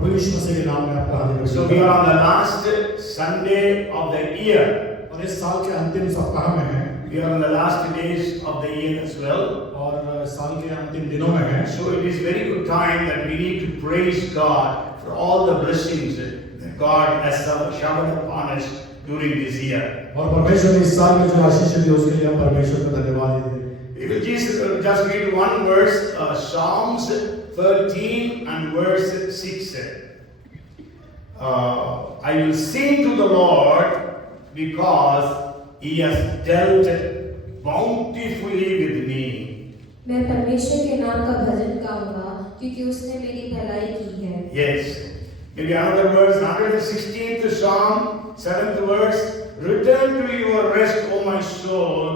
प्रभु यीशु मसीह के नाम में आपका हार्दिक So we are on the last Sunday of the year. और इस साल के अंतिम सप्ताह में हैं We are on the last days of the year as well. और साल के अंतिम दिनों में हैं। So it is very good time that we need to praise God for all the blessings that God has showered upon us during this year. और परमेश्वर ने इस साल में जो आशीष दी उसके लिए हम परमेश्वर का धन्यवाद देते हैं। We will just read one verse, Psalms 13 and verse 6. I will sing to the Lord because He has dealt bountifully with me. मैं परमेश्वर के नाम का भजन गाऊंगा क्योंकि उसने मेरी भलाई की है। Yes. Maybe another verse, 116th Psalm, 7th verse. Return to your rest, O my soul,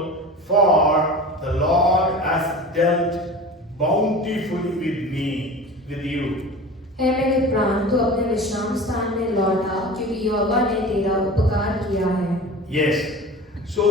for the Lord has dealt bountifully with me, with you. है मेरे प्राण तो अपने विश्राम स्थान में लौटा क्योंकि यहोवा ने तेरा उपकार किया है। Yes. So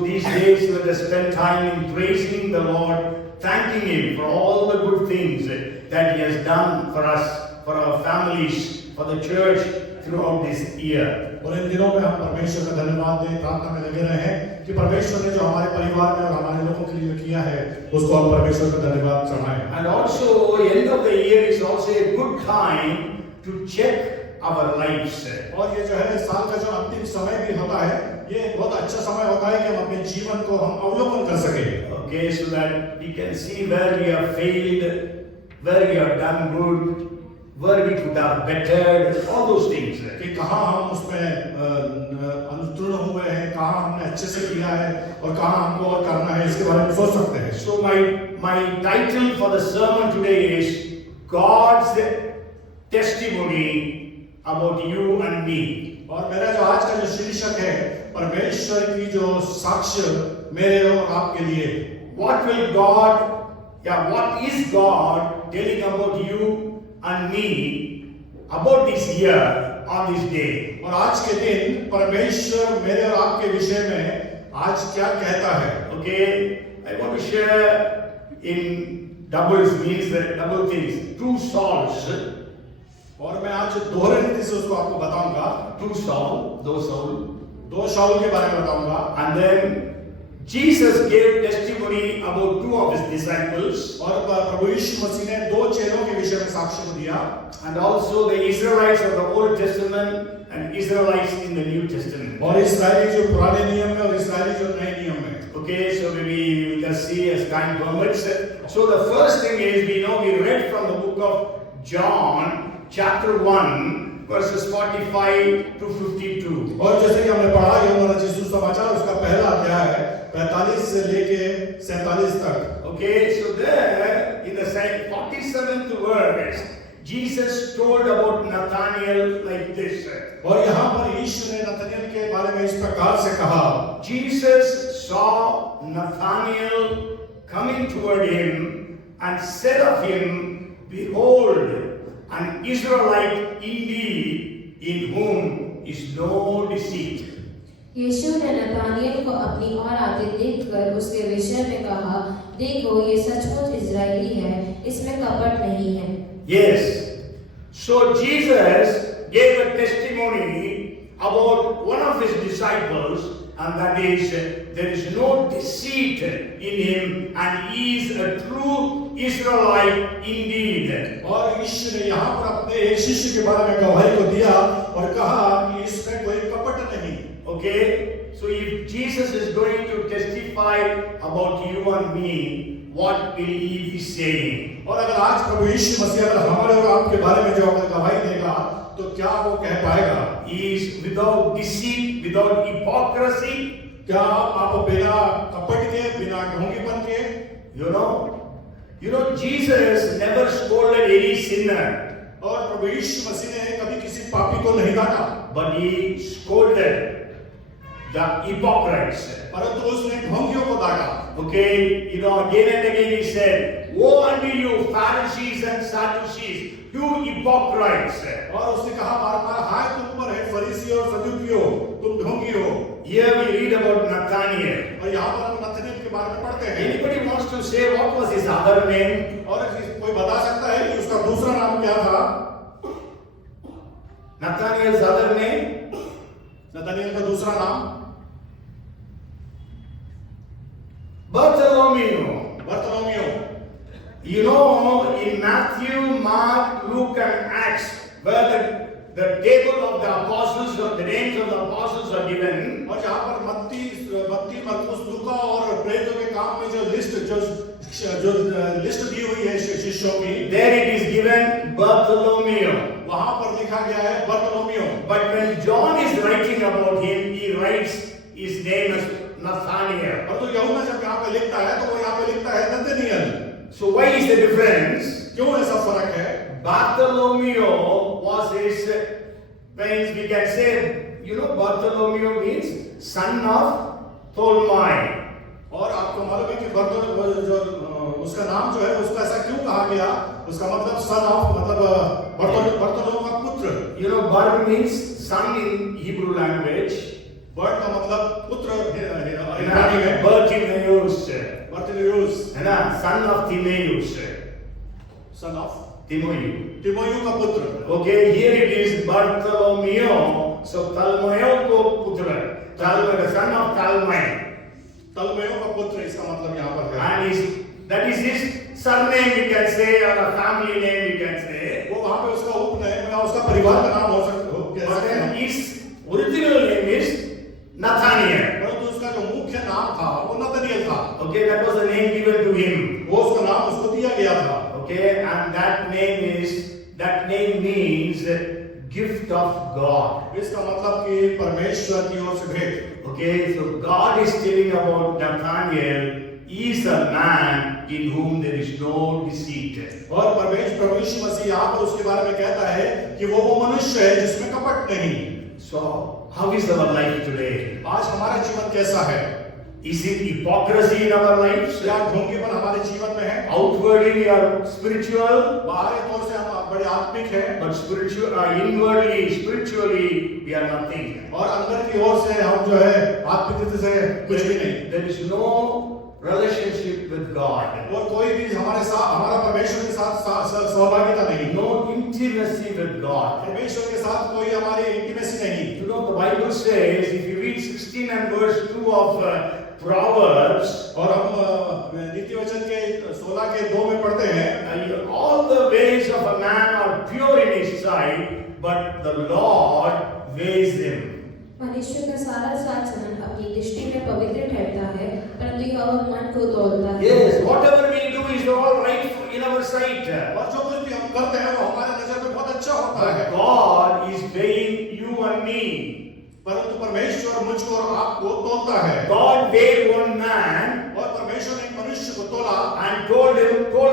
these days let us spend time in praising the Lord, thanking Him for all the good things that He has done for us, for our families, for the church throughout this year. और इन दिनों में हम परमेश्वर का धन्यवाद दें, प्रार्थना में लगे रहे हैं कि परमेश्वर ने जो हमारे परिवार में और हमारे लोगों के लिए किया है उसको हम परमेश्वर का धन्यवाद चढ़ाएं। And also end of the year is also a good time to check our lives. और ये जो है साल का जो अंतिम समय भी होता है ये बहुत अच्छा समय होता है कि हम अपने जीवन को हम अवलोकन कर सकें। Okay, so that we can see where we have failed, where we have done good, where we could have bettered, all those things. कि कहाँ हम उसमें अनुत्तीर्ण हुए हैं, कहाँ हमने अच्छे से किया है और कहाँ हमको और करना है, इसके बारे में सोच सकते हैं। So my title for the sermon today is God's testimony about you and me. और मेरा जो आज का जो शीर्षक है परमेश्वर की जो साक्ष्य मेरे और आपके लिए। What will God, what is God telling about you and me about this year on this day? और आज के दिन परमेश्वर मेरे और आपके विषय में आज क्या कहता है? Okay, I want to share in doubles, means double things. Two Sauls. और मैं आज दोहरे रीति से उसको आपको बताऊंगा। Two Saul, दो शाऊल के बारे में बताऊंगा। and then Jesus gave testimony about two of his disciples. और प्रभु यीशु मसीह ने दो चेलों के विषय में साक्ष्य को दिया। And also the Israelites of the Old Testament and Israelites in the New Testament. और इस्राएली जो पुराने नियम में और इस्राएली जो नए नियम में। Okay, so maybe we'll just see as time permits. So the first thing is, we read from the book of John, chapter 1, verses 45 to 52. और जैसे कि हमने पढ़ा यूहन्ना रचित सुसमाचार उसका पहला अध्याय है 45 से लेके 47 तक। Okay, so there in the 47th verse, Jesus told about Nathanael like this. और यहाँ पर यीशु ने नतनएल के बारे में इस प्रकार से कहा। Jesus saw Nathanael coming toward him and said of him, Behold, an Israelite indeed, in whom is no deceit. यीशु ने नतानिएल को अपनी ओर आते देखकर उसके विषय में कहा, देखो ये सचमुच इजरायली है, इसमें कपट नहीं है। Yes. So Jesus gave a testimony about one of his disciples, and that is, there is no deceit in him, and he is a true Israelite indeed. और यीशु ने यहाँ पर अपने एक शिष्य के बारे में गवाही को दिया और कहा कि इसमें कोई कपट नहीं। Okay, so if Jesus is going to testify about you and me, what will he be saying? और अगर आज प्रभु यीशु मसीह अगर हमारे और आपके बारे में जो अगर गवाही देगा तो क्या वो कह पाएगा? He is without deceit, without hypocrisy. क्या आप बिना कपट के, बिना ढोंगीपन के? You know, Jesus never scolded any sinner, और प्रभु यीशु मसीह ने कभी किसी पापी को नहीं डांटा, but he scolded the hypocrites. परंतु उसने ढोंगियों को डांटा। Okay, again and again he said, Woe unto you, Pharisees and Sadducees, you hypocrites. और उसने कहा बार-बार, हाय तुम पर है फरीसी और सदूकियों, तुम ढोंगी हो। Here we read about Nathanael. और यहाँ पर हम नतनएल के बारे में पढ़ते हैं। Anybody wants to say what was his other name? और कोई बता सकता है कि उसका दूसरा नाम क्या था? Nathaniel's other name? नतनिएल का दूसरा नाम Bartholomew. बर्तलोमियो। You know, in Matthew, Mark, Luke, and Acts, where the table of the apostles, or the names of the apostles are given, और जहाँ पर मत्ती मरकुस लूका और प्रेरितों के काम में जो लिस्ट दी हुई है शिष्यों की, there it is given Bartholomew. वहां पर लिखा गया है बर्तलोमियो। But when John is writing about him, he writes his name as Nathaniel. और तो यूहन्ना जब यहाँ पे लिखता है तो वो यहाँ पे लिखता है नतनिएल। So why is the difference? क्यों ऐसा फर्क है? Bartholomew was his, we can say, you know, Bartholomew means son of Tolmai. और आपको मालूम है कि उसका नाम जो है उसको ऐसा क्यों कहा गया? उसका मतलब सन ऑफ, मतलब बर्तलों का पुत्र। You know, Bar means son in Hebrew language. बर्ट का मतलब पुत्र इब्रानी में। Bartimaeus. बर्तिमेयुस, है ना, son of Timaeus. Son of Timoeus. तिमोयु का पुत्र। Okay, here it is Bartholomew. So Talmai को पुत्र, Talmai, the son of Talmai. तलमयो का पुत्र, इसका मतलब यहाँ पर है। And that is his surname, we can say, or a family name, we can say. वो वहाँ पे उसका उपनाम या उसका परिवार का नाम हो सकता है। But then his original name is Nathaniel. परंतु उसका जो मुख्य नाम था वो नतनिएल था। Okay, that was the name given to him. वो उसका नाम उसको दिया गया था। Okay, and that name means gift of God. इसका मतलब कि परमेश्वर की ओर से भेंट। Okay, so God is telling about Nathaniel. He is a man in whom there is no deceit. और प्रभु यीशु मसीह यहाँ पर उसके बारे में कहता है कि वो मनुष्य है जिसमें कपट नहीं। So, how is our life today? आज हमारा जीवन कैसा है? Is it hypocrisy in our lives? क्या ढोंगीपन हमारे जीवन में है? Outwardly we are spiritual, बाहरी तौर से हम बड़े आत्मिक हैं, but inwardly, spiritually, we are nothing. और अंदर की ओर से हम जो है आत्मिक से कुछ भी नहीं। There is no relationship with God. और कोई भी हमारे साथ, हमारा परमेश्वर के साथ सहभागिता नहीं। No intimacy with God. परमेश्वर के साथ कोई हमारी इंटीमेसी नहीं। You know, the Bible says, if you read 16 and verse 2 of Proverbs, और हम नीति वचन के 16 के 2 में पढ़ते हैं, all the ways of a man are pure in his sight, but the Lord weighs him. मनुष्य का सारा आचरण अपनी दृष्टि में पवित्र ठहरता है, परंतु यह मन को तौलता है। Yes, whatever we do is all right in our sight. और जो कुछ भी हम करते हैं वो हमारे नजर में बहुत अच्छा होता है। God is weighing you and me. परंतु परमेश्वर मुझको और आपको तोलता है। God weighed one man और परमेश्वर ने एक मनुष्य को तोला and told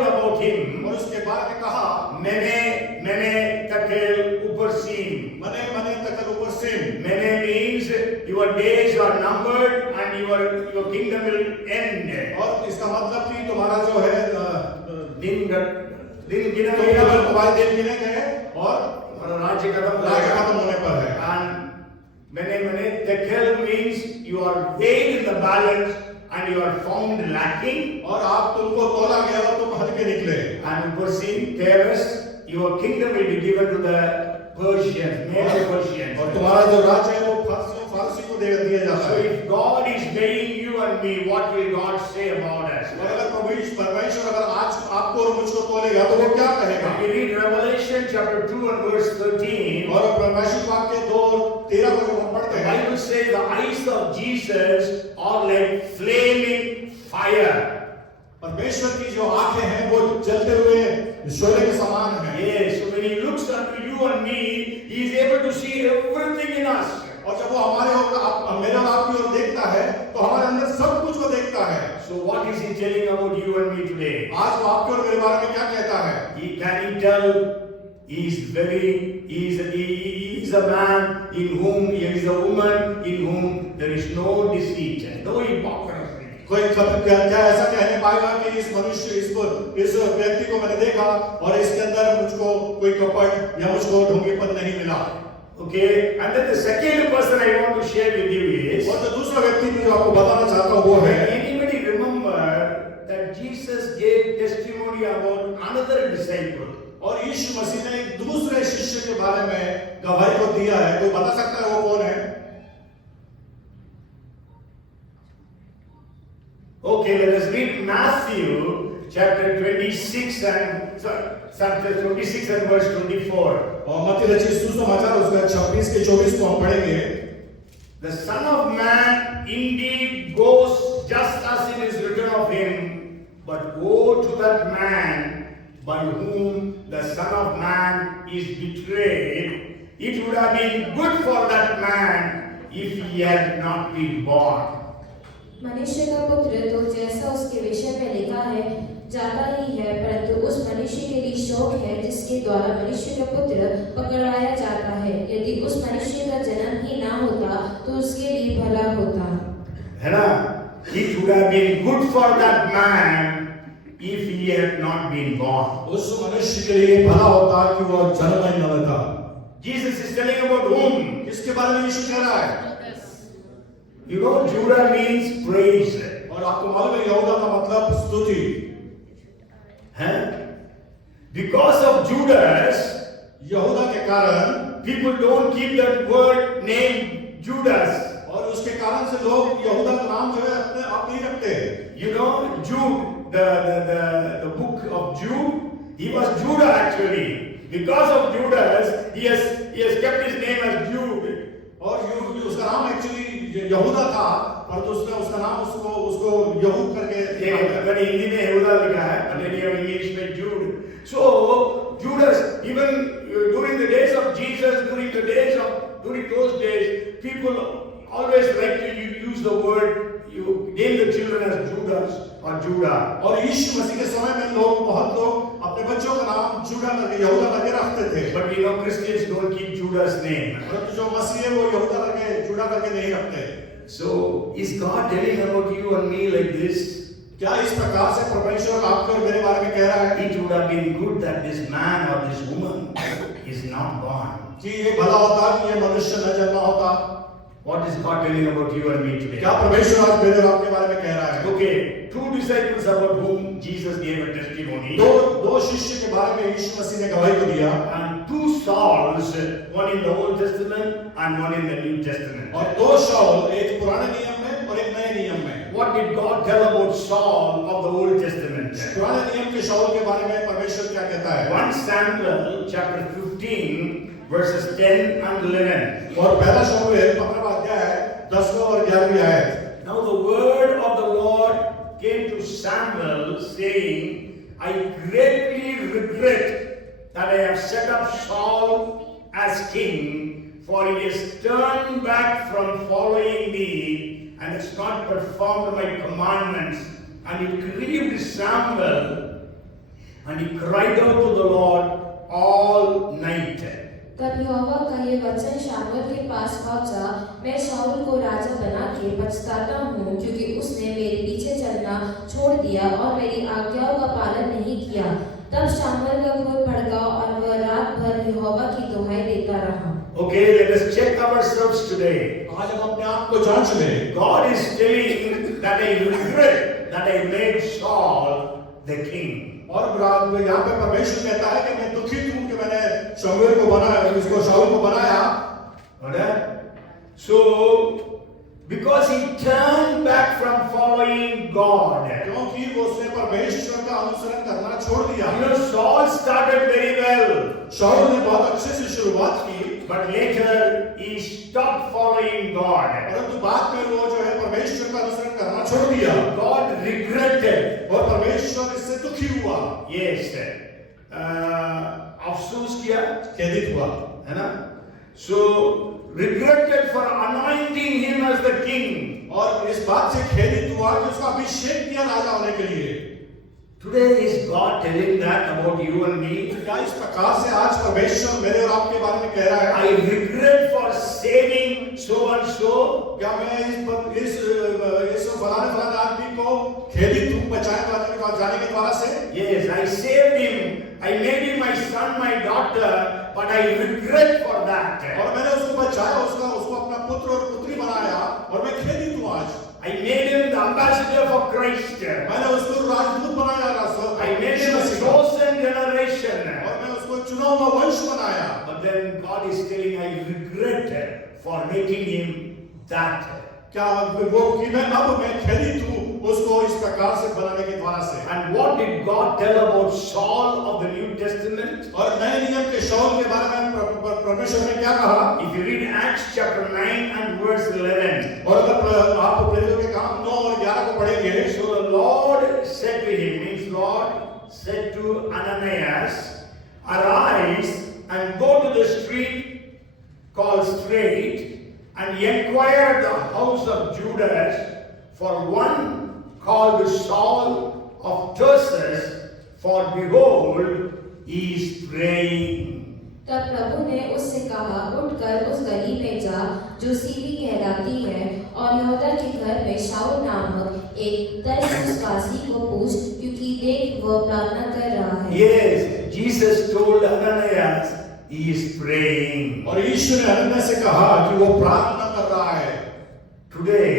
about him. और उसके बारे में कहा, मैंने तकेल ऊपर सीन. मने तकल ऊपर SIM. Many means your days are numbered and your kingdom will end. और इसका मतलब कि तुम्हारा जो है दिन गिना तो गया, तुम्हारे दिन गिने गए और और राज्य राज्य खत्म होने पर है। And many tekel means you are weighed in the balance and you are found lacking. और आप तुमको तोला गया और तुम हल्के निकले। And perceive Teres, your kingdom will be given to the Persians, major Persians. और तुम्हारा जो राज्य है वो फारसी को दे दिया जाता So है। if God is weighing you and me, what will God say about us? और अगर परमेश्वर अगर आज आपको और मुझको तोलेगा तो वो क्या कहेगा? When we read Revelation chapter 2 and verse 13, और प्रकाशित वाक्य 2:13 को जब हम पढ़ते the हैं, Bible says the eyes of Jesus are like flaming fire. परमेश्वर की जो आंखें हैं वो जलते हुए शोले के समान हैं। Yes, so when he looks unto you and me, he is able to see everything in us. और जब वो हमारे और मेरे और आपकी ओर देखता है तो हमारे अंदर सब कुछ वो देखता है। So what is he telling about you and me today? आज वो आपके और मेरे बारे में क्या कहता है? Can he tell he is a man in whom, he is a woman in whom there is no deceit, no hypocrisy. कोई क्या ऐसा कहने पाएगा कि इस व्यक्ति को मैंने देखा और इसके अंदर मुझको कोई कपट या मुझको ढोंगीपन नहीं मिला? Okay, and then the second person I want to share with you is, और जो दूसरा व्यक्ति मैं जो आपको बताना चाहता हूँ वो है, anybody remember that Jesus gave testimony about another disciple? और यीशु मसीह ने एक दूसरे शिष्य के बारे में गवाही को दिया है। कोई बता सकता है वो कौन है? Okay, let us read Matthew chapter 26 and chapter 26 and verse 24. और मत्ती रचित सुसमाचार उसका 26 के 24 को हम पढ़ेंगे। The Son of Man indeed goes just as it is written of him, but woe to that man by whom the Son of Man is betrayed. It would have been good for that man if he had not been born. मनुष्य का पुत्र तो जैसा उसके विषय में लिखा है जाता ही है, परंतु उस मनुष्य के लिए शोक है जिसके द्वारा मनुष्य का पुत्र पकड़ाया जाता है। यदि उस मनुष्य का जन्म ही ना होता तो उसके लिए भला होता। है ना? It would have been good for that man if he had not been born. उस मनुष्य के लिए भला होता कि वो जन्म ही न लेता। Jesus is telling about whom? किसके बारे में यीशु कह रहा है? You know, Judah means praise. और आपको मालूम है यहूदा का मतलब स्तुति है? Because of Judas, यहूदा के कारण people don't keep that word name Judas. और उसके कारण से लोग यहूदा का नाम जो है अपने आप नहीं रखते। You know, Jude, the book of Jude, he was Judah actually. Because of Judas, he has kept his name as Jude. और उसका नाम एक्चुअली यहूदा था, पर तो उसने उसका नाम उसको यहूद करके अगर हिंदी में यहूदा लिखा है, और इंग्लिश में जूड. So Judas, even during the days of Jesus, during those days, people always like to use the word, you name the children as Judas or Judah. और यीशु मसीह के समय में बहुत लोग अपने बच्चों का नाम जुड़ा करके यहूदा करके रखते थे। But you know, Christians don't keep Judas' name. परंतु जो मसीह है वो यहूदा करके जुड़ा करके नहीं रखते। So is God telling about you and me like this? क्या इस प्रकार से परमेश्वर आपके और मेरे बारे में कह रहा है? It would have been good that this man or this woman is not born. कि ये भला होता कि ये मनुष्य न जन्मा होता। What is God telling about you and me today? क्या परमेश्वर आज मेरे और आपके बारे में कह रहा है? Okay, two disciples about whom Jesus gave a testimony. दो शिष्य के बारे में यीशु मसीह ने गवाही को दिया। And two Sauls, one in the Old Testament and one in the New Testament. और दो शाऊल, एक पुराने नियम में और एक नए नियम में। What did God tell about Saul of the Old Testament? पुराने नियम के शाऊल के बारे में परमेश्वर क्या कहता है? 1 Samuel chapter 15 verses 10 and 11. और पहला शमूएल 15वां अध्याय 10वां और 11वां आयत। Now the word of the Lord came to Samuel saying, I greatly regret that I have set up Saul as king, for he has turned back from following me and has not performed my commandments. And it grieved Samuel, and he cried out to the Lord all night. तब यहोवा का ये वचन शामूएल के पास पहुंचा, मैं शाऊल को राजा बना के पछताता हूँ, क्योंकि उसने मेरे पीछे चलना छोड़ दिया और मेरी आज्ञाओं का पालन नहीं किया। तब शामूएल का क्रोध भड़का और वह रात भर यहोवा की दुहाई देता रहा। Okay, let us check ourselves today. आज हम अपने आप को जांच लें। God is telling that I regret that I made Saul the king. और यहाँ पे परमेश्वर कहता है कि मैं दुखित हूँ कि मैंने शमूएल को बनाया, इसको शाऊल को बनाया। So, because he turned back from following God. क्योंकि वो उसने परमेश्वर का अनुसरण करना छोड़ दिया। You know, Saul started very well. शाऊल ने बहुत अच्छे से शुरुआत की, but later he stopped following God. परंतु बाद में वो जो है परमेश्वर का अनुसरण करना छोड़ दिया। God regretted. और परमेश्वर इससे दुखी हुआ। Yes. अफसोस किया, खेदित हुआ, है ना? So regretted for anointing him as the king. और इस बात से खेदित हुआ कि उसका अभिषेक किया राजा होने के लिए। Today is God telling that about you and me? क्या इस प्रकार से आज परमेश्वर मेरे और आपके बारे में कह रहा है? I regret for saving so and so. क्या मैं इस फलाने आदमी को खेदित हूँ जाने के द्वारा से? Yes, I saved him. I made him my son, my daughter, but I regret for that. और मैंने उसको बचाया, उसको अपना पुत्र और पुत्री बनाया, और मैं खेदित हूँ आज। I made him the ambassador for Christ. मैंने उसको राजदूत बनाया, I made him a chosen generation. और मैं 9वां वंश बनाया। But then God is telling, I regret for making him that. क्या वो कि मैं खेदित हूँ उसको इस प्रकार से बनाने के द्वारा से। And what did God tell about Saul of the New Testament? और नए नियम के शाऊल के बारे में परमेश्वर ने क्या कहा? If you read Acts chapter 9 and verse 11, और अगर आप प्रेरितों के काम 9 और 11 को पढ़ेंगे, so the Lord said to him, means Lord said to Ananias, arise and go to the street called Straight and inquire at the house of Judas for one called Saul of Tarsus, for behold, he is praying. तब प्रभु ने उससे कहा, उठकर उस गली में जा जो सीधी कहलाती है और यहूदा के घर में शाऊल नामक एक तर्सुसवासी को पूछ, क्योंकि देख वह प्रार्थना कर रहा है। Yes, Jesus told Ananias, he is praying. और यीशु ने हनन्याह से कहा कि वो प्रार्थना कर रहा है। Today,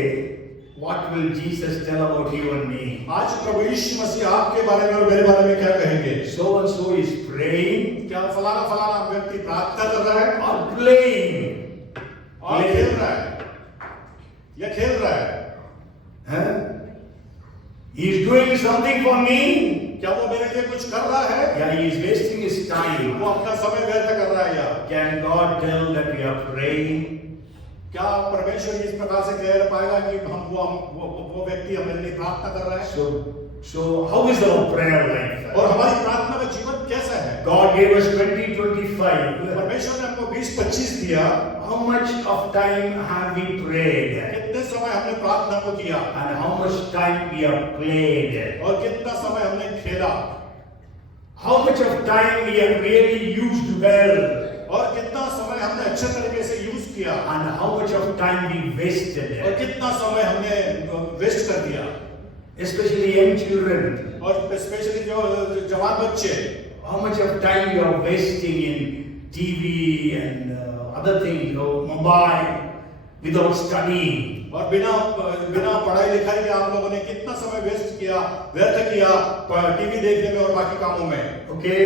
what will Jesus tell about you and me? आज प्रभु यीशु मसीह आपके बारे में और मेरे बारे में क्या कहेंगे? So and so is praying क्या फलाना फलाना व्यक्ति प्रार्थना कर रहा है or playing? और खेल रहा है या खेल रहा है? Huh? He is doing something for me. क्या वो मेरे लिए कुछ कर रहा है? Yeah, he is wasting his time. वो अपना समय व्यर्थ कर रहा है या? Can God tell that we are praying? क्या परमेश्वर इस प्रकार से कह पाएगा कि वो व्यक्ति हमारे लिए प्रार्थना कर रहा है? So how is our prayer life? और हमारी प्रार्थना का जीवन कैसा है? God gave us 20-25. परमेश्वर ने हमको 20-25 दिया। How much of time have we prayed? कितने समय हमने प्रार्थना को किया? And how much time we have played? और कितना समय हमने खेला? How much of time we have really used well? और कितना समय हमने अच्छे तरीके से यूज किया? And how much of time we wasted? और कितना समय हमने वेस्ट कर दिया? Especially young children. और स्पेशली जो जवान बच्चे, How much of time you are wasting in TV and other things, mobile, without studying? और बिना पढ़ाई लिखाई के आप लोगों ने कितना समय वेस्ट किया, व्यर्थ किया टीवी देखने में और बाकी कामों में? Okay,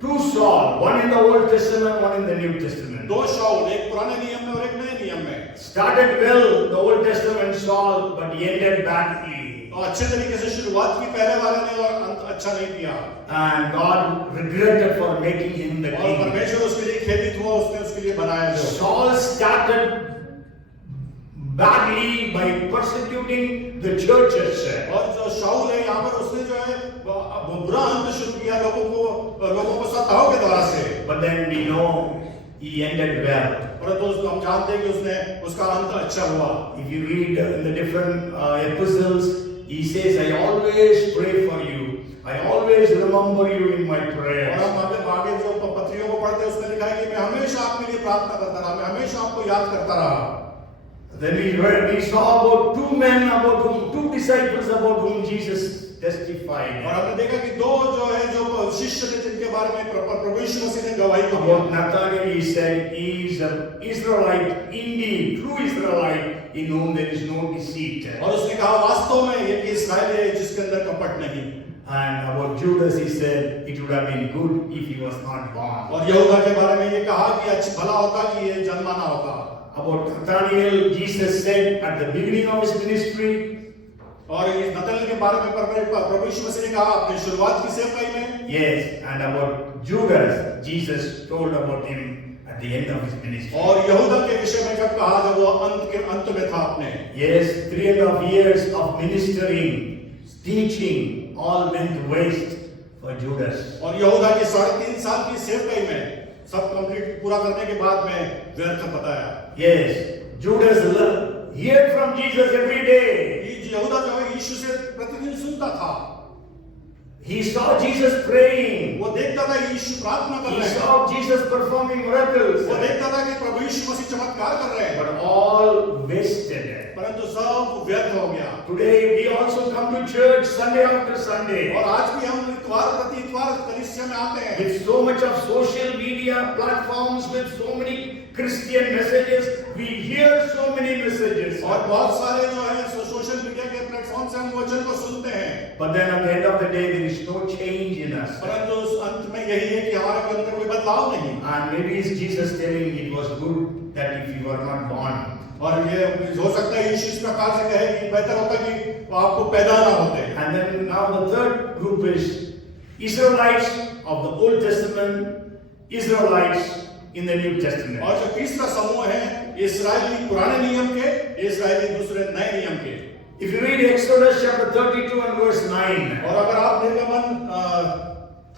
two Saul, one in the Old Testament, one in the New Testament. दो शाऊल, एक पुराने नियम में और एक नए नियम में। Started well, the Old Testament Saul, but he ended badly. और अच्छे तरीके से शुरुआत की पहले वाले ने और अंत अच्छा नहीं किया। And God regretted for making him the और king. परमेश्वर उसके लिए खेदित हुआ, उसने उसके लिए बनाया जो। Saul started badly by persecuting the churches. और जो शाऊल है यहाँ पर उसने जो है बुरा अंत शुरू किया लोगों को सताओं के द्वारा से। But then we know he ended well. परंतु हम जानते हैं कि उसका अंत अच्छा हुआ। If you read in the different epistles, he says, I always pray for you. I always remember you in my और prayers. हम आगे जो पत्रियों को पढ़ते हैं उसमें लिखा है कि मैं हमेशा आपके लिए प्रार्थना करता रहा, मैं हमेशा आपको याद करता रहा। Then we saw about two disciples about whom Jesus testified. और हमने देखा कि दो जो है जो शिष्य थे जिनके बारे में प्रभु यीशु मसीह ने गवाही दी। About Nathanael, he said, he is an Israelite indeed, true Israelite, in whom there is no deceit. और उसने कहा वास्तव में ये इस्राएल है जिसके अंदर कपट नहीं। And about Judas, he said, it would have been good if he was not born. और यहूदा के बारे में ये कहा कि अच्छा भला होता कि ये जन्मा ना होता। About Nathanael, Jesus said at the beginning of his ministry, और इस नतनएल के बारे में प्रभु यीशु मसीह ने कहा अपनी शुरुआत की सेवकाई में। yes, and about Judas, Jesus told about him at the end of his ministry. और यहूदा के विषय में कब कहा जब वो अंत में था अपने। Yes, 3.5 years of ministering, teaching, all went waste for Judas. और यहूदा के 3.5 साल की सेवकाई में सब कंप्लीट पूरा करने के बाद में व्यर्थ बताया। Yes, Judas heard from Jesus every day. यहूदा जो है यीशु से प्रतिदिन सुनता था। He saw Jesus praying. वो देखता था यीशु प्रार्थना कर He रहे हैं। saw Jesus performing miracles. वो देखता था कि प्रभु यीशु मसीह चमत्कार कर रहे हैं। But all wasted. परंतु सब व्यर्थ हो गया। Today we also come to church Sunday after Sunday. और आज भी हम इतवार प्रति इतवार कलीसिया में आते हैं। With so much of social media platforms, with so many Christian messages, we hear so many messages. और बहुत सारे जो है सोशल मीडिया के प्लेटफॉर्म से हम वचन को सुनते हैं। But then at the end of the day, there is no change in us. परंतु उस अंत में यही है कि हमारे अंदर कोई बदलाव नहीं। And maybe it's Jesus telling it was good that if you were not born. और ये हो सकता है यीशु इस प्रकार से कहे कि बेहतर होता कि आपको पैदा ना होते। And then now the third group is Israelites of the Old Testament, Israelites in the New Testament. और जो तीसरा समूह है इस्राएली पुराने नियम के, इस्राएली दूसरे नए नियम के। If you read Exodus chapter 32 and verse 9. और अगर आप निर्गमन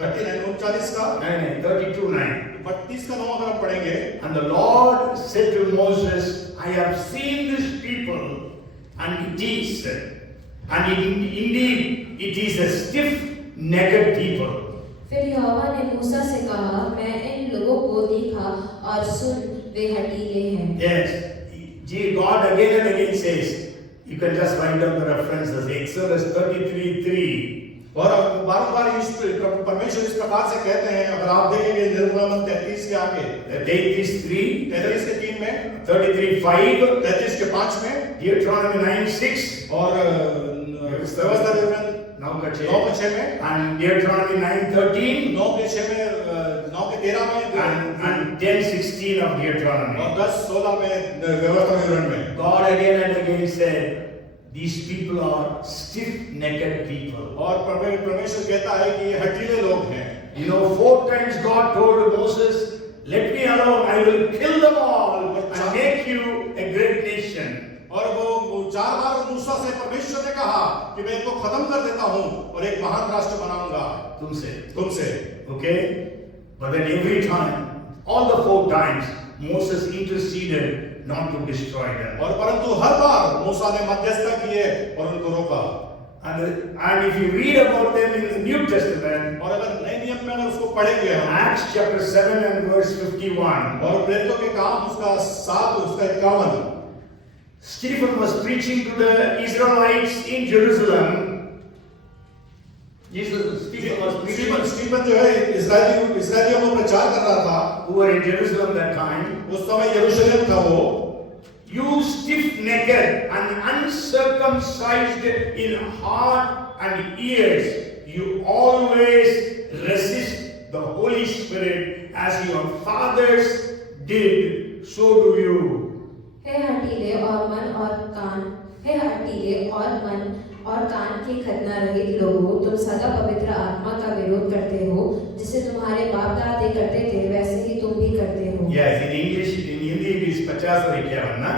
39 का 32:9. 32 का 9 अगर आप पढ़ेंगे, And the Lord said to Moses, I have seen this people, and indeed it is a stiff-necked people. फिर यहोवा ने मूसा से कहा, मैं इन लोगों को देखा और सुन वे हठीले हैं। Yes, God again and again says, you can just write down the references, Exodus 33:3. और बार-बार परमेश्वर इस प्रकार से कहते हैं, अगर आप देखेंगे निर्गमन 33 के आगे, 33 के 3 में, 33:5, 33 के 5 में, Deuteronomy 9:6, और व्यवस्था विवरण 9 के 6 में, and Deuteronomy 9:13, 9 के 6 में, 9 के 13 में, and 10:16 of Deuteronomy. और 10-16 में व्यवस्था विवरण में। God again and again said, these people are stiff-necked people. और परमेश्वर कहता है कि ये हठीले लोग हैं। You know, 4 times God told Moses, let me alone, I will kill them all and make you a great nation. और वो 4 बार मूसा से परमेश्वर ने कहा कि मैं इनको खत्म कर देता हूँ और एक महान राष्ट्र बनाऊंगा तुमसे। Okay? But then every time, all the 4 times, Moses interceded not to destroy them. और परंतु हर बार मूसा ने मध्यस्थता किए और उनको रोका। And if you read about them in the New Testament, और अगर नए नियम में अगर उसको पढ़ेंगे हम, Acts chapter 7 and verse 51, और प्रेरितों के काम उसका 7 उसका 51, Stephen was preaching to the Israelites in Jerusalem. Stephen जो है इस्राएलियों को प्रचार कर रहा था, who were in Jerusalem that time. उस समय यरूशलेम था वो। You stiff-necked and uncircumcised in heart and ears, you always resist the Holy Spirit as your fathers did, so do you. हे हठीले और मन और कान के खतना रहित लोगों, तुम सदा पवित्र आत्मा का विरोध करते हो, जिसे तुम्हारे बाप दादे करते थे वैसे ही तुम भी करते हो। Yes, in English, in Hindi it is 50 और 51 ना?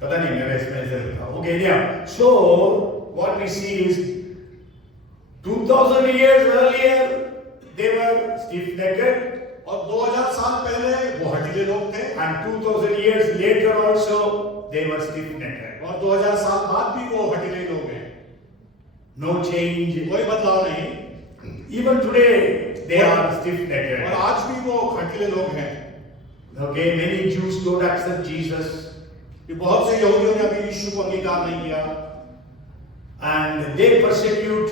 पता नहीं मेरा इसमें से लिखा। Okay, yeah. So what we see is 2000 years earlier they were stiff-necked. और 2000 साल पहले वो हठीले लोग थे। And 2000 years later also they were stiff-necked. और 2000 साल बाद भी वो हठीले लोग हैं। No change. कोई बदलाव नहीं। Even today they are stiff-necked. और आज भी वो हठीले लोग हैं। Okay, many Jews don't accept Jesus. कि बहुत से यहूदियों ने अभी यीशु को अंगीकार नहीं किया। And they persecute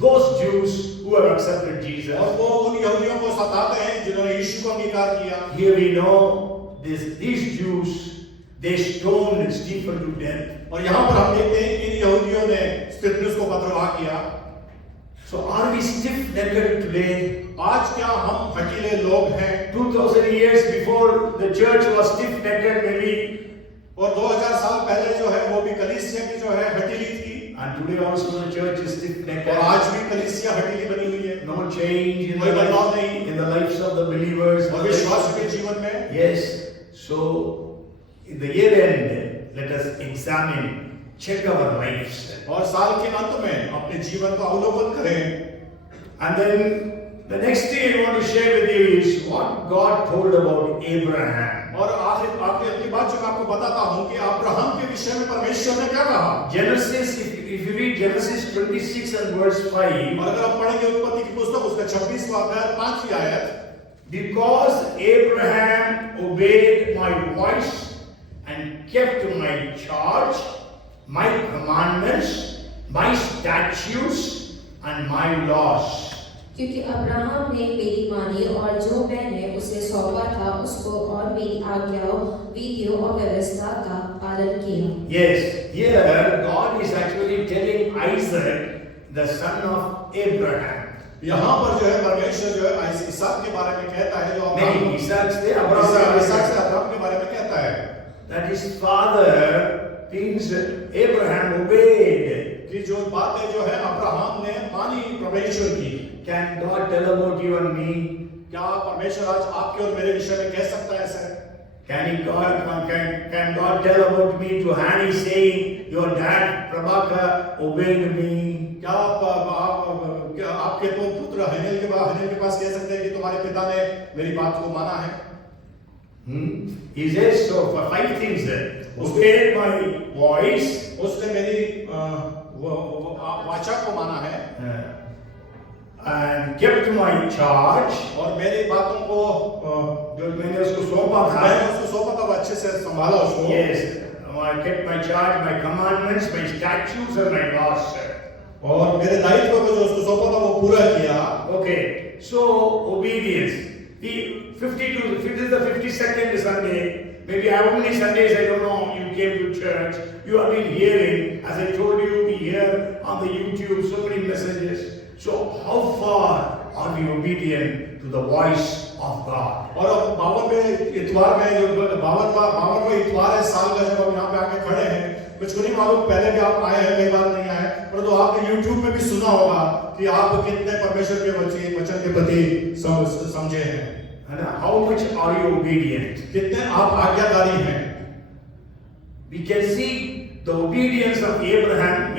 those Jews who have accepted Jesus. और वो उन यहूदियों को सताते हैं जिन्होंने यीशु को अंगीकार किया। Here we know these Jews, they stoned Stephen to death. और यहाँ पर हम देखते हैं कि इन यहूदियों ने स्तिफनुस को पथरवाह किया। So are we stiff-necked today? आज क्या हम हठीले लोग हैं? 2000 years before the church was stiff-necked maybe. और 2000 साल पहले जो है वो भी कलीसिया की जो है हठीली थी। And today also the church is stiff-necked. और आज भी कलीसिया हठीली बनी हुई है। No change in कोई बदलाव नहीं in the lives of the believers. और विश्वास के जीवन में। Yes. So in the year end, let us examine, check our lives. और साल के अंत में अपने जीवन का अवलोकन करें। And then the next thing I want to share with you is what God told about Abraham. और आखिरी बात जो मैं आपको बताता हूँ कि अब्राहम के विषय में परमेश्वर ने क्या कहा। Genesis, if you read Genesis 26 and verse 5, और अगर आप पढ़ेंगे उत्पत्ति की पुस्तक उसका 26वां अध्याय 5वीं आयत, because Abraham obeyed my voice and kept my charge, my commandments, my statutes and my laws. क्योंकि अब्राहम ने मेरी मानी और जो मैंने उसे सौंपा था उसको और मेरी आज्ञाओं, विधियों और व्यवस्था का पालन किया। Yes, here God is actually telling Isaac the son of Abraham. यहाँ पर जो है परमेश्वर जो है इसहाक के बारे में कहता है, जो नहीं, इसहाक से इसहाक अब्राहम से अब्राहम के बारे में कहता है that his father means Abraham obeyed. कि जो बातें जो है अब्राहम ने मानी परमेश्वर की। Can God tell about you and me? क्या परमेश्वर आज आपके और मेरे विषय में कह सकता है ऐसा? Can God tell about me to Hani saying, your dad Prabhakar obeyed me? क्या आपके पुत्र हनील के पास कह सकते हैं कि तुम्हारे पिता ने मेरी बात को माना है? He says so for 5 things. Obeyed my voice. उसने मेरी वाचा को माना है, and kept my charge. और मेरी बातों को जो मैंने उसको सौंपा था, मैंने उसको सौंपा था, वो अच्छे से संभाला उसको। Yes, I kept my charge, my commandments, my statutes and my laws. और मेरे दायित्व को जो उसको सौंपा था वो पूरा किया। Okay, so obedience. The 52, this is the 52nd Sunday. Maybe how many Sundays, I don't know, you came to church. You have been hearing, as I told you, we hear on the YouTube so many messages. So how far are we obedient to the voice of God? और अब 52वें इतवार में जो 52वां इतवार है साल का, जब हम यहाँ पे आके खड़े हैं, मुझको नहीं मालूम पहले भी आप आए हैं, कई बार नहीं आए, परंतु आपने YouTube में भी सुना होगा कि आप कितने परमेश्वर के वचन के प्रति समझे हैं, And how much are you obedient? कितने आप आज्ञाकारी हैं। We can see the obedience of Abraham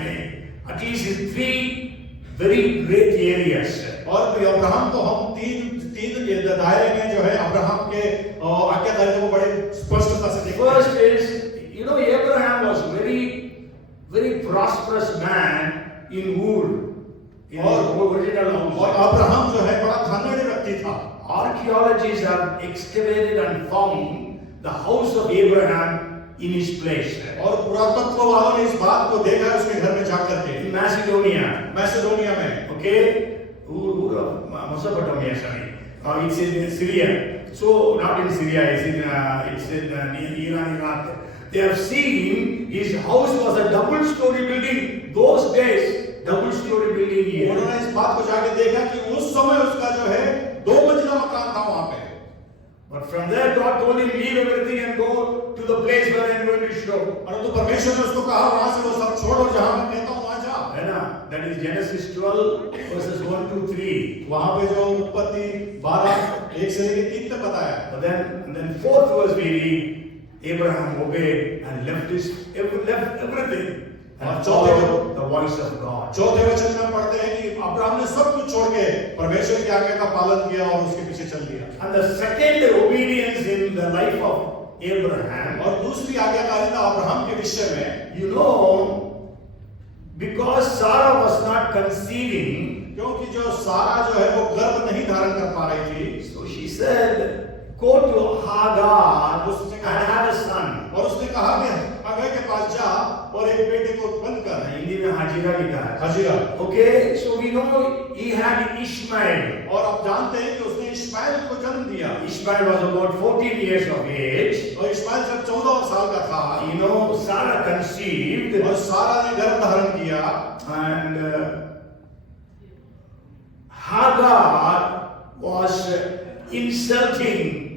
at least in 3 very great areas. और अब्राहम को हम तीन दायरे में जो है अब्राहम के आज्ञाकारिता को बड़े स्पष्टता से देखते हैं। First is, you know, Abraham was very prosperous man in Ur, in the original house. और अब्राहम जो है बड़ा धनाढ्य व्यक्ति था। Archaeologists have excavated and found the house of Abraham in his place. और पुरातत्व वालों ने इस बात को देखा है उसके घर में जाकर के, In Macedonia में, okay, Ur of Mesopotamia, sorry. It's in Syria. So not in Syria, it's in Iran, Iraq. They have seen his house was a double-story building. Those days, double-story building here. उन्होंने इस बात को जाके देखा कि उस समय उसका जो है 2 मंजिला मकान था वहाँ पे। But from there, God told him, leave everything and go to the place where I am going to show. परंतु परमेश्वर ने उसको कहा वहाँ से वो सब छोड़ो, जहाँ मैं कहता हूँ वहाँ जा। है ना? That is Genesis 12 verses 1 to 3. वहाँ पे जो उत्पत्ति 12 1 से लेकर 3 तक बताया। But then 4th verse we read, Abraham obeyed and left everything and followed the voice of God. चौथे वचन में पढ़ते हैं कि अब्राहम ने सब कुछ छोड़ के परमेश्वर की आज्ञा का पालन किया और उसके पीछे चल दिया। And the second obedience in the life of Abraham, और दूसरी आज्ञाकारिता अब्राहम के विषय में, you know, because Sarah was not conceiving, क्योंकि जो सारा जो है वो गर्भ नहीं धारण कर पा रही थी, so she said, go to Hagar and have a son. और उसने कहा कि अगर के पास जा और एक बेटे को उत्पन्न कर। हिंदी में हाजिरा लिखा है। हाजिरा। Okay, so we know he had Ishmael. और आप जानते हैं कि उसने इश्माइल को जन्म दिया। Ishmael was about 14 years of age. और इश्माइल जब 14 साल का था, You know, Sarah conceived. और सारा ने गर्भ धारण किया, And Hagar was insulting.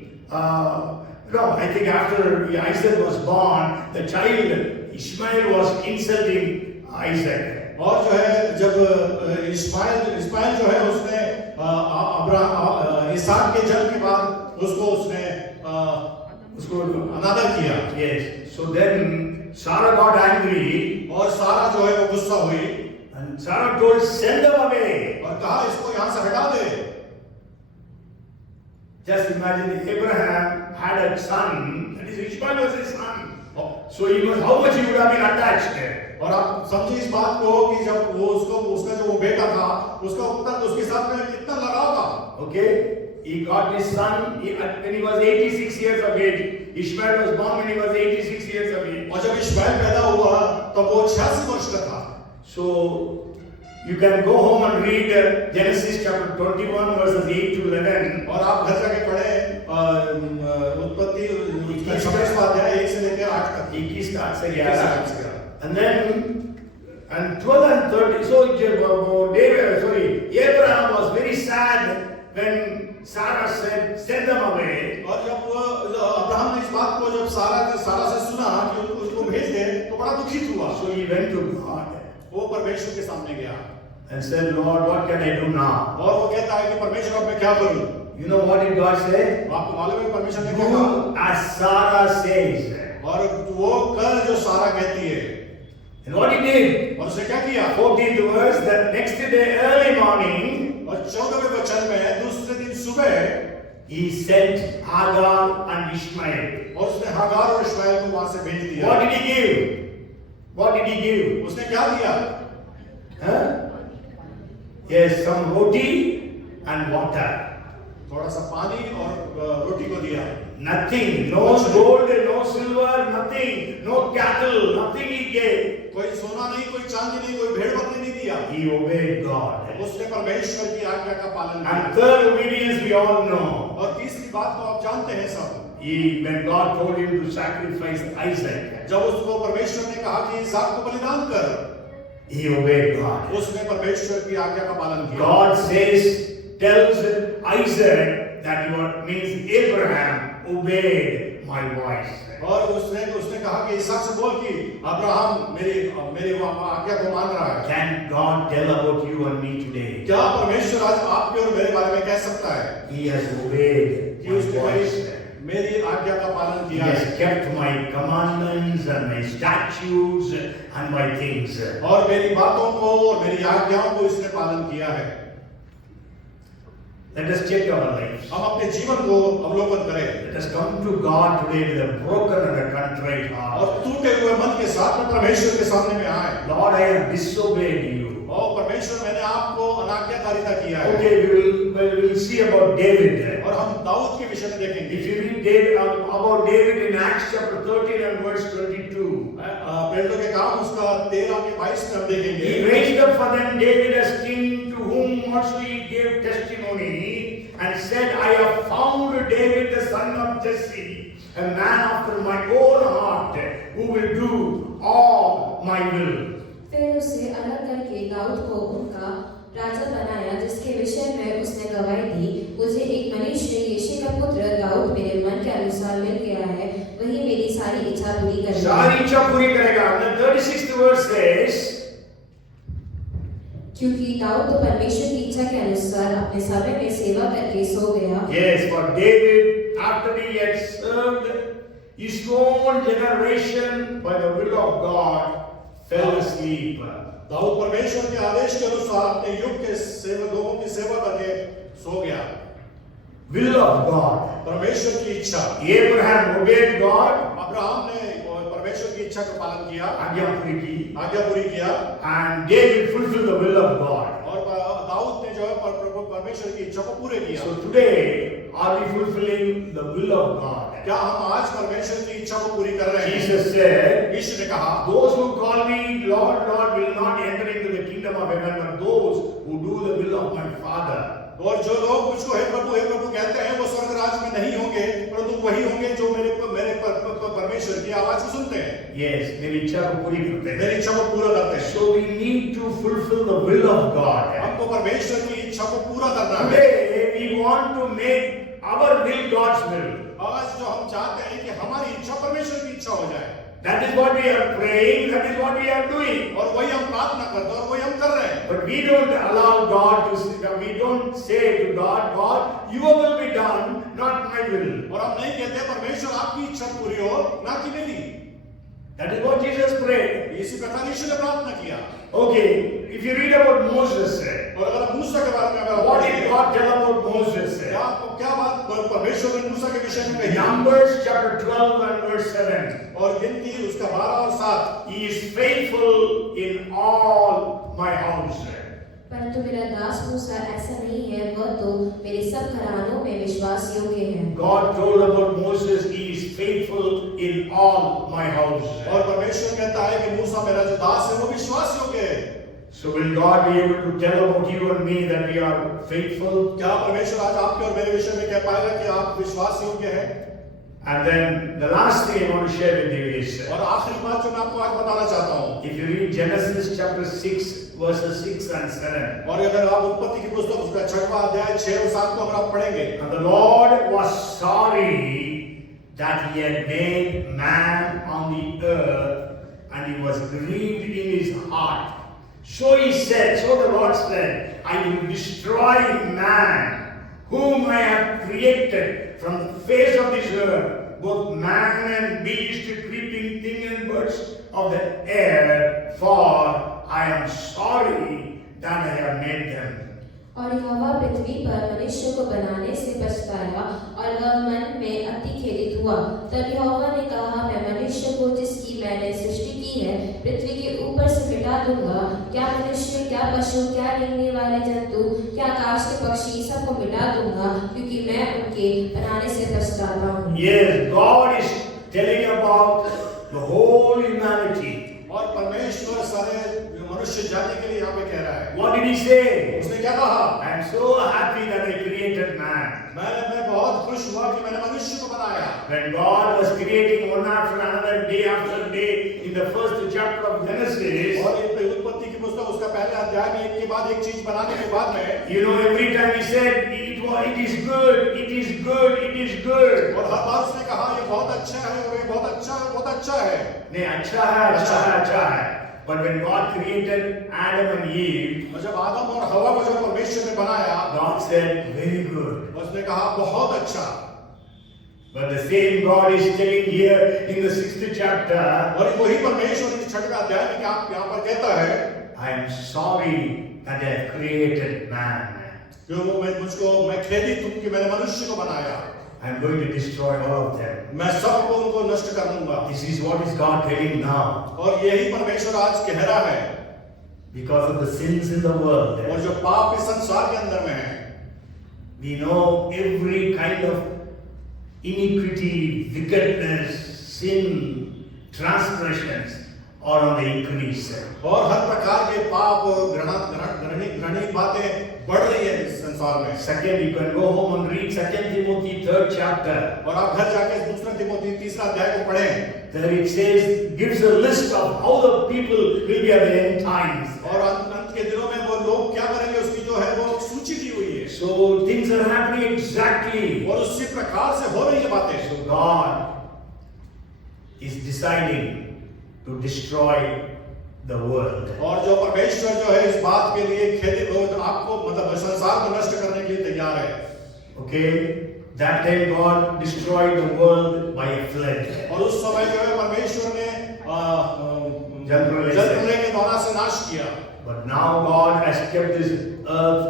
I think after Isaac was born, the child Ishmael was insulting Isaac. और जो है जब इस्माइल जो है उसने इसहाक के जन्म के बाद उसने अनादर किया। Yes. So then Sarah got angry. और सारा जो है वो गुस्सा हुई, And Sarah told, send them away. और कहा इसको यहाँ से हटा दे। Just imagine Abraham had a son, that is Ishmael was his son. So he was, how much he would have been attached. और आप समझिए इस बात को कि जब वो उसका जो वो बेटा था, उसके साथ में कितना लगाव था। Okay, he got his son when he was 86 years of age. Ishmael was born when he was 86 years of age. और जब इश्माइल पैदा हुआ तब वो 86 वर्ष का था। So you can go home and read Genesis chapter 21 verses 8 to 11. और आप घर जाके पढ़े उत्पत्ति 26वां अध्याय 1 से लेकर 8 तक। 21 से 11. And then And 12 and 13, so Abraham was very sad when Sarah said, send them away. और जब वो अब्राहम ने इस बात को जब सारा से सुना कि उसको भेज दे तो बड़ा दुखित हुआ। So he went to God वो परमेश्वर के सामने गया and said, Lord, what can I do now? और वो कहता है कि परमेश्वर अब मैं क्या करूं? You know what did God say? आपको मालूम है परमेश्वर ने क्या कहा? Do as Sarah says. और वो कर जो सारा कहती है। And what he did? और उसने क्या किया? 14th verse, the next day early morning, और 14वें वचन में दूसरे दिन सुबह he sent Hagar and Ishmael. और उसने हागार और इश्माएल को वहां से भेज दिया। What did he give? What did he give? उसने क्या दिया? Huh? Yes, some roti and water. थोड़ा सा पानी और रोटी को दिया। Nothing, no gold, no silver, nothing, no cattle, nothing he gave. कोई सोना नहीं, कोई चांदी नहीं, कोई भेड़ बकरी नहीं दिया। He obeyed God. उसने परमेश्वर की आज्ञा का पालन किया। And third obedience we all know. और तीसरी बात तो आप जानते हैं सब। When God told him to sacrifice Isaac, जब उसको परमेश्वर ने कहा कि इसहाक को बलिदान कर, he obeyed God. उसने परमेश्वर की आज्ञा का पालन किया। God tells Isaac that means Abraham obeyed my voice. और उसने कहा कि इसहाक से बोल कि अब्राहम मेरी आज्ञा को मान रहा है। Can God tell about you and me today? क्या परमेश्वर आज आपके और मेरे बारे में कह सकता है He has obeyed कि my उसने voice. मेरी आज्ञा का पालन He किया has है kept my commandments and my statutes and my things. और मेरी बातों को और मेरी आज्ञाओं को इसने पालन किया है। Let us check our lives. हम अपने जीवन को अवलोकन करें Let us come to God today with a broken and a contrite और heart. टूटे हुए मन के साथ में परमेश्वर के सामने में आए। Lord, I have disobeyed you. और परमेश्वर मैंने आपको अनाज्ञाकारिता किया है। Okay, we will see about David. और हम दाऊद के विषय में देखेंगे। If you read about David in Acts chapter 13 and verse 22, प्रेरितों के काम उसका 13 के 22 में हम देखेंगे। he raised up for them David as king, to whom also he gave testimony and said, I have found David the son of Jesse, a man after my own heart, who will do all my will. फिर उसे अलग करके दाऊद को उनका राजा बनाया, जिसके विषय में उसने गवाही दी, मुझे एक मनुष्य यिशै का पुत्र दाऊद मेरे मन के अनुसार मिल गया है, वही मेरी सारी इच्छा पूरी करेगा। सारी इच्छा पूरी करेगा। The 36th verse says, क्योंकि दाऊद तो परमेश्वर की इच्छा के अनुसार अपने समय में सेवा करके सो गया। yes, for David, after he had served his own generation by the will of God, fell asleep. Dawood परमेश्वर के आदेश के अनुसार अपने युग के लोगों की सेवा करके सो गया। Will of God. परमेश्वर की इच्छा। Abraham obeyed God. अब्राहम ने परमेश्वर की इच्छा का पालन किया, आज्ञा पूरी किया, and David fulfilled the will of God. और दाऊद ने जो है परमेश्वर की इच्छा को पूरे किया। So today, are we fulfilling the will of God? क्या हम आज परमेश्वर की इच्छा को पूरी कर रहे हैं? Jesus said, यीशु ने कहा, those who call me Lord, Lord will not enter into the kingdom of heaven, but those who do the will of my Father. और जो लोग मुझको हे प्रभु कहते हैं वो स्वर्ग राज्य में नहीं होंगे, परंतु वही होंगे जो मेरे परमेश्वर की आवाज को सुनते हैं। Yes, मेरी इच्छा को पूरी करते हैं। मेरी इच्छा को पूरा करते हैं। So we need to fulfill the will of God. हमको परमेश्वर की इच्छा को पूरा करना है। Today we want to make our will God's will. आज जो हम चाहते हैं कि हमारी इच्छा परमेश्वर की इच्छा हो जाए। That is what we are praying, that is what we are doing. और वही हम प्रार्थना करते हैं और वही हम कर रहे हैं। But we don't allow God to, we don't say to God, God, your will be done, not my will. और हम नहीं कहते परमेश्वर आपकी इच्छा पूरी हो, ना कि मेरी। That is what Jesus prayed. इसी प्रकार यीशु ने प्रार्थना किया। Okay, if you read about Moses, और अगर मूसा के बारे में अगर what did God tell about Moses? क्या बात परमेश्वर ने मूसा के विषय में कही? Numbers chapter 12 and verse 7. और गिनती उसका 12 और 7। He is faithful in all my house. परंतु मेरा दास मूसा ऐसा नहीं है, वह तो मेरे सब घरानों में विश्वास योग्य है। God told about Moses, he is faithful in all my house. और परमेश्वर कहता है कि मूसा मेरा जो दास है वो विश्वास योग्य है। So will God be able to tell about you and me that we are faithful? क्या परमेश्वर आज आपके और मेरे विषय में कह पाएगा कि आप विश्वास योग्य हैं? And then the last thing I want to share with you is, और आखिरी बात जो मैं आपको आज बताना चाहता हूँ, if you read Genesis chapter 6 verses 6 and 7, और अगर आप उत्पत्ति की पुस्तक उसका 6वां अध्याय 6 और 7 को अगर आप पढ़ेंगे, and the Lord was sorry that he had made man on the earth, and he was grieved in his heart. So the Lord said, I will destroy man, whom I have created from the face of this earth, both man and beast, creeping thing and birds of the air, for I am sorry that I have made them. और यहोवा पृथ्वी पर मनुष्य को बनाने से पछताया और वह मन में अति खेदित हुआ। तब यहोवा ने कहा, मैं मनुष्य को जिसकी मैंने सृष्टि की है पृथ्वी के ऊपर से मिटा दूंगा। क्या मनुष्य, क्या पशु, क्या रेंगने वाले जंतु, क्या आकाश के पक्षी, सबको मिटा दूंगा, क्योंकि मैं उनके बनाने से पछताता हूँ। Yes, God is telling about the whole humanity. और परमेश्वर सारे मनुष्य जाति के लिए यहाँ पे कह रहा है। What did he say? उसने क्या कहा? I am so happy that I created man. मैं बहुत खुश हुआ कि मैंने मनुष्य को बनाया। When God was creating one after another, day after day, in the first chapter of Genesis, और उत्पत्ति की पुस्तक उसका पहले अध्याय में एक के बाद एक चीज बनाने के बाद में, you know, every time he said, it is good, it is good, it is good. और हर बार उसने कहा ये बहुत अच्छा है, ये बहुत अच्छा है, बहुत अच्छा है। नहीं, अच्छा है, अच्छा है, अच्छा है। But when God created Adam and Eve, जब आदम और हवा को जब परमेश्वर ने बनाया, God said, very good. उसने कहा बहुत अच्छा। But the same God is telling here in the 6th chapter, और वही परमेश्वर इस 6वें अध्याय में यहाँ पर कहता है, I am sorry that I have created man. क्यों मैं खेदित हूँ कि मैंने मनुष्य को बनाया। I am going to destroy all of them. मैं सबको उनको नष्ट कर दूंगा। This is what is God telling now. और यही परमेश्वर आज कह रहा है, Because of the sins in the world, और जो पाप इस संसार के अंदर में है, we know every kind of iniquity, wickedness, sin, transgressions are on the increase. और हर प्रकार के पाप, घृणित बातें बढ़ रही है इस संसार में। Second, you can go home and read 2 Timothy 3rd chapter. और आप घर जाके 2 तिमोथी 3रा अध्याय को पढ़ें। There it says, gives a list of how the people will be at the end times. और अंत के दिनों में वो लोग क्या करेंगे उसकी जो है वो सूची दी हुई है। So things are happening exactly. और उसी प्रकार से हो रही है बातें। So God is deciding to destroy the world. और जो परमेश्वर जो है इस बात के लिए खेदित आपको मतलब संसार को नष्ट करने के लिए तैयार है। Okay, that time God destroyed the world by a flood. और उस समय जो है परमेश्वर ने जल प्रलय के द्वारा से नाश किया। But now God has kept this earth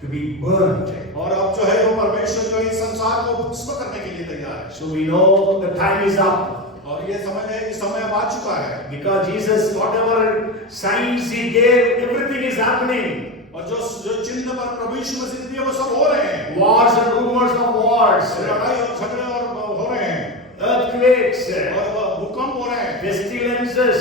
to be burnt. और अब जो है वो परमेश्वर जो इस संसार को भस्म करने के लिए तैयार है। So we know the time is up. और ये समझ है कि समय अब आ चुका है। Because Jesus, whatever signs he gave, everything is happening. और जो चिन्ह पर प्रभु यीशु मसीह ने दिए वो सब हो रहे हैं। Wars and rumors of wars. लड़ाई और झगड़े और हो रहे हैं। Earthquakes. और भूकंप हो रहे हैं। Pestilences,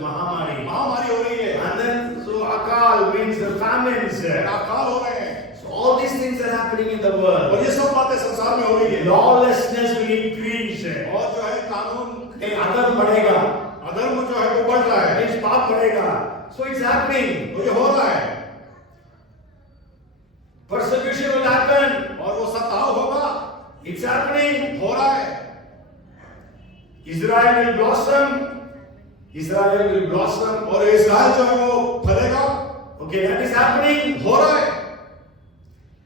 महामारी हो रही है। and then so akal means the famines. अकाल हो रहे हैं। So all these things are happening in the और world. ये सब बातें संसार में हो रही है। Lawlessness will increase. और जो है कानून अधर्म बढ़ेगा. अधर्म जो है वो बढ़ रहा है। Means पाप बढ़ेगा. So it's happening. तो ये हो रहा है। Persecution will happen. और वो सताव होगा। It's happening. हो रहा है। Israel will blossom. Israel will blossom. और इस्राएल जो है वो फलेगा। Okay, that is happening. हो रहा है।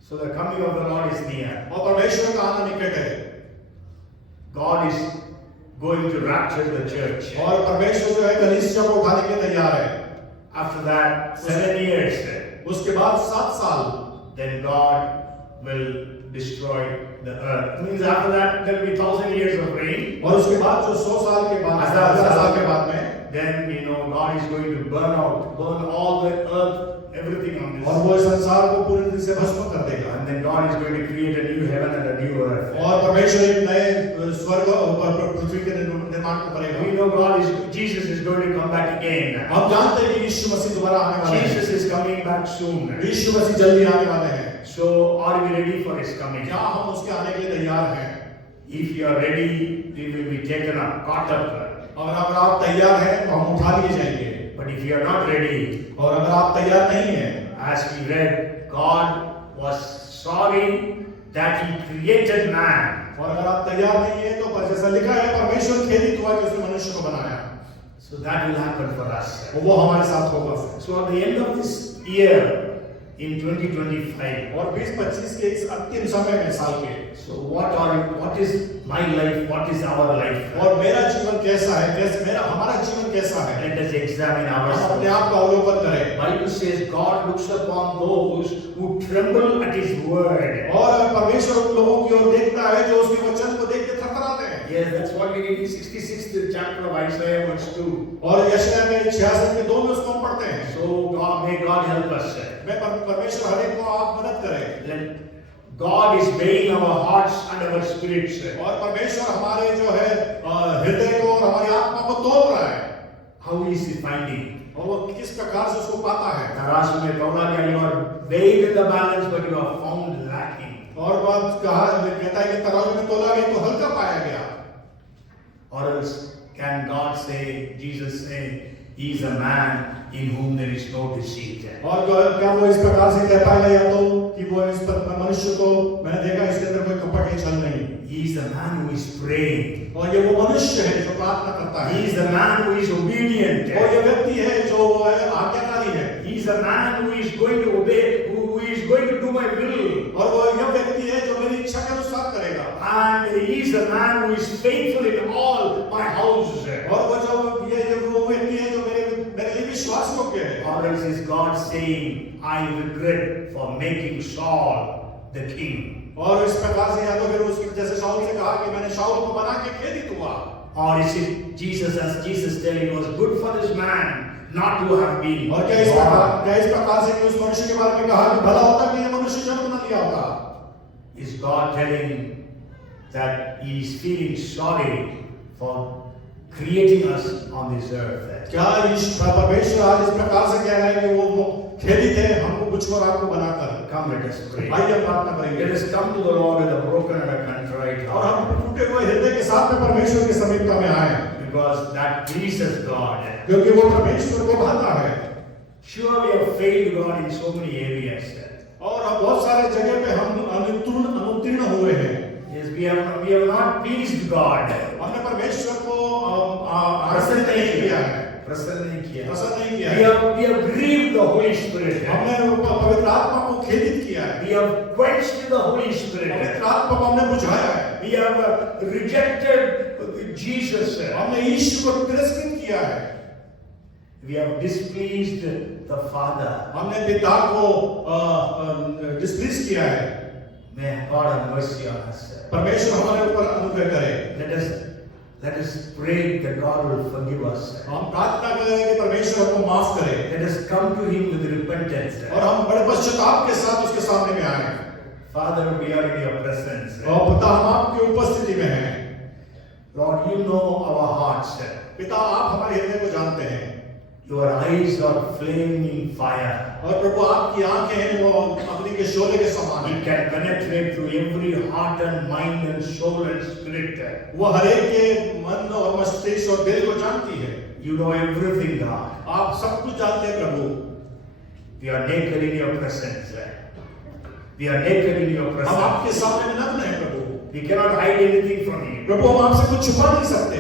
So the coming of the Lord is near. और परमेश्वर का आना निकट है। God is going to rapture the church. और परमेश्वर जो है कलीसिया को उठाने के लिए तैयार है। After that, 7 years. उसके बाद 7 साल Then God will destroy the earth. Means after that there will be 1,000 years of reign. और उसके बाद जो 100 साल के बाद 1000 साल के बाद में then we know God is going to burn all the earth, everything on this. और वो इस संसार को पूरी तरह से भस्म कर देगा। And then God is going to create a new heaven and a new earth. और परमेश्वर एक नए स्वर्ग और पृथ्वी के निर्माण को करेगा। We know Jesus is going to come back again. हम जानते हैं कि यीशु मसीह दोबारा आने वाले हैं। Jesus is coming back soon. यीशु मसीह जल्दी आने वाले हैं। So are we ready for his coming? क्या हम उसके आने के लिए तैयार हैं? If you are ready, we will be taken up, caught up. और अगर आप तैयार हैं तो हम उठा लिए जाएंगे, But if you are not ready, और अगर आप तैयार नहीं हैं, as we read, God was sorry that He created man. और अगर आप तैयार नहीं हैं तो पर जैसा लिखा है परमेश्वर खेदित हुआ कि उसने मनुष्य को बनाया, So that will happen for us. वो हमारे साथ होगा। So at the end of this year, in 2025, और 2025 के इस अंतिम समय में साल के, so what is my life, what is our life? और मेरा जीवन कैसा है, कैसे हमारा जीवन कैसा है, Let us examine हम अपने ourselves. आप का अवलोकन करें। Bible says God looks upon those who tremble at His word. और परमेश्वर उन लोगों की ओर देखता है जो उसके वचन को देख के थरथराते हैं। Yes, that's what we read in 66th chapter of Isaiah verse 2. और यशायाह में 66 के 2 में उसको हम पढ़ते हैं। So may God help us. मैं परमेश्वर हर एक को आप मदद करें। Let God is weighing our hearts and our spirits. और परमेश्वर हमारे जो है हृदय को और हमारी आत्मा को तोल रहा है। How is He finding? और वो किस प्रकार से उसको पाता है। तराजू में कौला गया, you are weighed in the balance but you are found lacking. और बात कहा कहता है कि तराजू में तोला गया तो हल्का पाया गया। Or else can God say, Jesus say, He is a man in whom there is no deceit. और क्या वो इस प्रकार से कह पाएगा या तो कि वो इस मनुष्य को मैंने देखा इसके अंदर कोई कपट या छल नहीं। He is the man who is praying. और ये वो मनुष्य है जो प्रार्थना करता है। He is the man who is obedient. और ये व्यक्ति है जो वो है आज्ञाकारी है। He is the man who is going to obey, who is going to do my will. और वो यह व्यक्ति है जो मेरी इच्छा के अनुसार करेगा। And he is the man who is faithful in all my houses. और वो जो ये वो व्यक्ति है जो मेरे लिए विश्वास योग्य है। Or else is God saying, I regret for making Saul the king. और इस प्रकार से या तो फिर उसके जैसे शाऊल से कहा कि मैंने शाऊल को बना के खेदित हुआ। Or is it Jesus, as Jesus telling, it was good for this man not to have been और क्या इस प्रकार से कि उस मनुष्य के बारे में कहा कि भला होता कि ये मनुष्य जन्म न लिया होता। Is God telling that He is feeling sorry for creating us on this earth? क्या परमेश्वर आज इस प्रकार से कह रहा है कि वो खेदित है हमको मुझको और आपको बनाकर। Come, let us pray. आइए हम प्रार्थना करेंगे। Let us come to the Lord with a broken and a contrite और heart. हम टूटे हुए हृदय के साथ में परमेश्वर की समीपता में आए, Because that pleases God. क्योंकि वो परमेश्वर को भाता है। Sure, we have failed God in so many areas. और अब बहुत सारे जगह पे हम अनुत्तीर्ण हुए हैं। Yes, we have not pleased God. हमने परमेश्वर को प्रसन्न नहीं किया है। प्रसन्न नहीं किया। है। We have grieved the Holy Spirit. हमने पवित्र आत्मा को खेदित किया है। We have quenched the Holy Spirit. पवित्र आत्मा को हमने बुझाया है। We have rejected Jesus. हमने यीशु को तिरस्कृत किया है। We have displeased the Father. हमने पिता को डिस्प्लीज किया है। May God have mercy on us. परमेश्वर हमारे ऊपर अनुग्रह करे। Let us pray that God will forgive us. हम प्रार्थना करें कि परमेश्वर हमको माफ करे। Let us come to Him with repentance. और हम बड़े पश्चाताप के साथ उसके सामने में आए। Father, we are in Your presence. और पिता हम आपकी उपस्थिति में हैं। Lord, You know our hearts. पिता आप हमारे हृदय को जानते हैं। Your eyes are flaming fire. और प्रभु आपकी आंखें हैं वो अग्नि के शोले के समान हैं। It can penetrate through every heart and mind and soul and spirit. वो हर एक के मन और मस्तिष्क और दिल को जानती है। You know everything, God. आप सब कुछ जानते हैं प्रभु। We are naked in Your presence. We are naked in Your हम presence. आपके सामने में नग्न हैं प्रभु। We cannot hide anything from You. प्रभु हम आपसे कुछ छुपा नहीं सकते।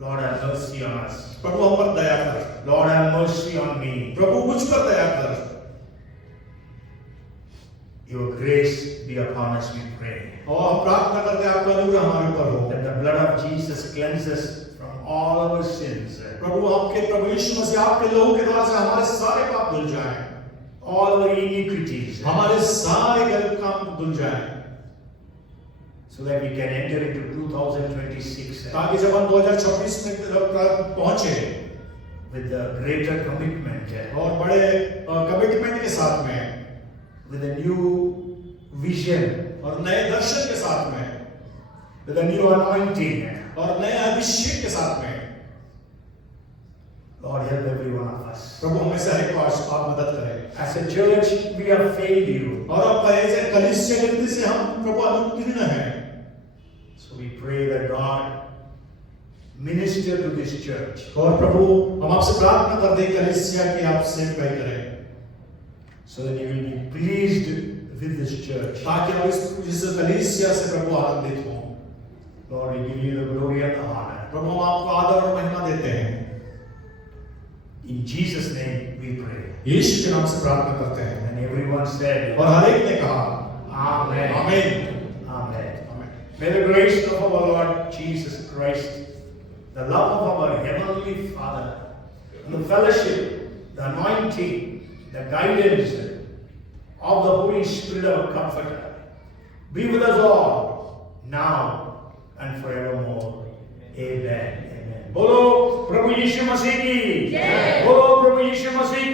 Lord, have mercy on us. प्रभु हम पर दया कर। Lord, have mercy on me. प्रभु मुझ पर दया कर। Your grace be upon us, we pray. और हम प्रार्थना करते हैं आपका अनुग्रह हमारे ऊपर हो। That the blood of Jesus cleanses from all our sins. प्रभु आपके प्रभु यीशु मसीह आपके लहू के द्वारा से हमारे सारे पाप धुल जाएं। All our iniquities. हमारे सारे गलत काम धुल जाएं। So that we can enter into 2026 ताकि जब हम 2026 में पहुंचे with a greater commitment, और बड़े कमिटमेंट के साथ में, with a new vision, और नए दर्शन के साथ में, with a new anointing. और नए अभिषेक के साथ में। Lord, help every one of us. प्रभु हमें से हर एक को आप मदद करें। As a church, we have failed You. और अब ऐसे कलीसिया रीति से हम प्रभु अनुत्तीर्ण हैं। So we pray that God minister to this church. और प्रभु हम आपसे प्रार्थना करते हैं कलीसिया की आप सेवकाई करें, So that you will be pleased with this church. ताकि हम इस कलीसिया से प्रभु आनंदित हों। Lord, we give you the glory and the honor. प्रभु हम आपको आदर और महिमा देते हैं। In Jesus' name we pray. यीशु के नाम से प्रार्थना करते हैं। And everyone said, और हर एक ने कहा Amen. आमीन। Amen. आमीन। May the grace of our Lord Jesus Christ, the love of our Heavenly Father, and the fellowship, the anointing, the guidance of the Holy Spirit, our Comforter, be with us all, now and forevermore. Amen. Amen. बोलो प्रभु यीशु मसीह की जय। बोलो प्रभु यीशु मसीह